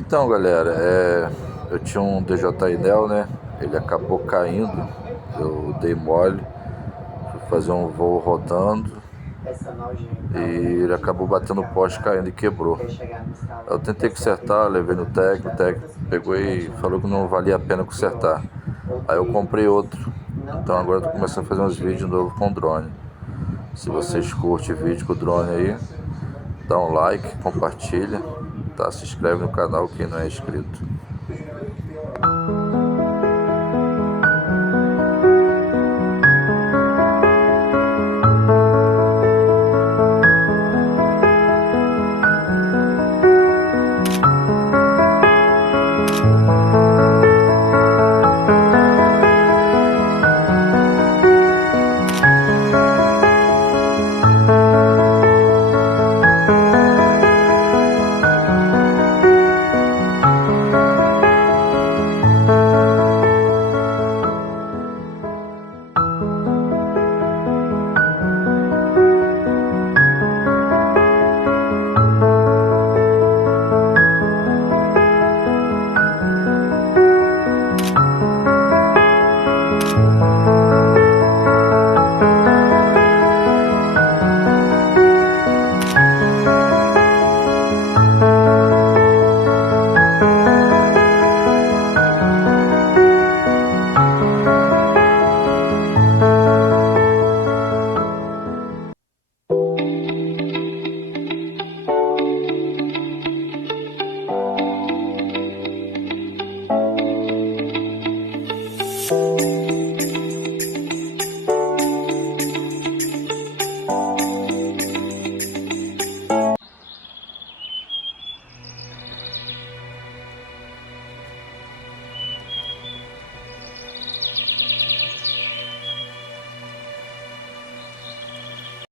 Então, galera, eu tinha um DJI Neo, né? Ele acabou caindo, eu dei mole, fui fazer um voo rodando e ele acabou batendo o poste, caindo e quebrou. Eu tentei consertar, levei no técnico, o técnico pegou e falou que não valia a pena consertar. Aí eu comprei outro, então agora eu tô começando a fazer uns vídeos novos com drone. Se vocês curtem vídeo com drone aí, dá um like, compartilha, tá? Se inscreve no canal quem não é inscrito.